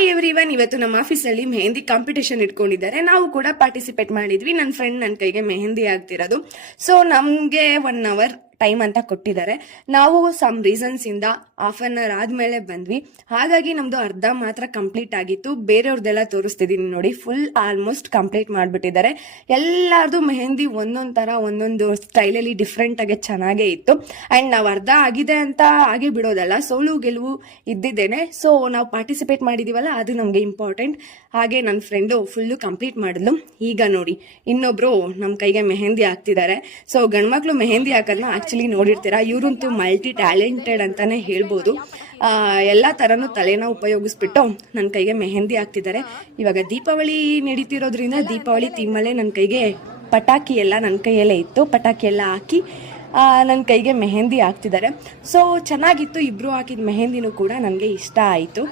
Hi everyone, ಇವತ್ತು ನಮ್ಮ ಆಫೀಸಲ್ಲಿ ಮೆಹಂದಿ ಕಾಂಪಿಟೇಷನ್ ಇಟ್ಕೊಂಡಿದ್ದಾರೆ. ನಾವು ಕೂಡ ಪಾರ್ಟಿಸಿಪೇಟ್ ಮಾಡಿದ್ವಿ. ನನ್ನ ಫ್ರೆಂಡ್ ನನ್ನ ಕೈಗೆ ಮೆಹಂದಿ ಆಗ್ತಿರೋದು. ಸೊ ನಮಗೆ 1 hour ಟೈಮ್ ಅಂತ ಕೊಟ್ಟಿದ್ದಾರೆ. ನಾವು ಸಮ್ ರೀಸನ್ಸ್ ಇಂದ ½ ಆದ್ಮೇಲೆ ಬಂದ್ವಿ. ಹಾಗಾಗಿ ನಮ್ದು ಅರ್ಧ ಮಾತ್ರ ಕಂಪ್ಲೀಟ್ ಆಗಿತ್ತು. ಬೇರೆಯವ್ರದ್ದೆಲ್ಲ ತೋರಿಸ್ತಿದ್ದೀನಿ ನೋಡಿ, ಫುಲ್ ಆಲ್ಮೋಸ್ಟ್ ಕಂಪ್ಲೀಟ್ ಮಾಡಿಬಿಟ್ಟಿದ್ದಾರೆ. ಎಲ್ಲಾರ್ದು ಮೆಹಂದಿ ಒಂದೊಂದು ತರ ಒಂದೊಂದು ಸ್ಟೈಲಲ್ಲಿ ಡಿಫ್ರೆಂಟ್ ಆಗಿ ಚೆನ್ನಾಗೇ ಇತ್ತು. ಅಂಡ್ ನಾವು ಅರ್ಧ ಆಗಿದೆ ಅಂತ ಹಾಗೆ ಬಿಡೋದಲ್ಲ, ಸೋಲು ಗೆಲುವು ಇದ್ದಿದ್ದೇನೆ. ಸೊ ನಾವು ಪಾರ್ಟಿಸಿಪೇಟ್ ಮಾಡಿದೀವಲ್ಲ, ಅದು ನಮ್ಗೆ ಇಂಪಾರ್ಟೆಂಟ್. ಹಾಗೆ ನನ್ನ ಫ್ರೆಂಡು ಫುಲ್ಲು ಕಂಪ್ಲೀಟ್ ಮಾಡಿದ್ಲು. ಈಗ ನೋಡಿ, ಇನ್ನೊಬ್ರು ನಮ್ಮ ಕೈಗೆ ಮೆಹಂದಿ ಹಾಕ್ತಿದ್ದಾರೆ. ಸೊ ಗಂಡ್ಮಕ್ಳು ಮೆಹಂದಿ ಹಾಕೋದನ್ನ ಆಕ್ಚುಲಿ ನೋಡಿರ್ತೀರಾ. ಇವರಂತೂ ಮಲ್ಟಿ ಟ್ಯಾಲೆಂಟೆಡ್ ಅಂತಾನೆ ಹೇಳ್ಬೋದು. ಎಲ್ಲ ತರನು ತಲೆನ ಉಪಯೋಗಿಸ್ಬಿಟ್ಟು ನನ್ನ ಕೈಗೆ ಮೆಹಂದಿ ಹಾಕ್ತಿದ್ದಾರೆ. ಇವಾಗ ದೀಪಾವಳಿ ನಡೀತಿರೋದ್ರಿಂದ ದೀಪಾವಳಿ ಥೀಮಲ್ಲೇ ನನ್ನ ಕೈಗೆ ಪಟಾಕಿ ಎಲ್ಲ ನನ್ನ ಕೈಯಲ್ಲೇ ಇತ್ತು. ಪಟಾಕಿ ಎಲ್ಲ ಹಾಕಿ ನನ್ನ ಕೈಗೆ ಮೆಹಂದಿ ಹಾಕ್ತಿದ್ದಾರೆ. ಸೊ ಚೆನ್ನಾಗಿತ್ತು. ಇಬ್ರು ಹಾಕಿದ ಮೆಹಂದಿನೂ ಕೂಡ ನನಗೆ ಇಷ್ಟ ಆಯಿತು.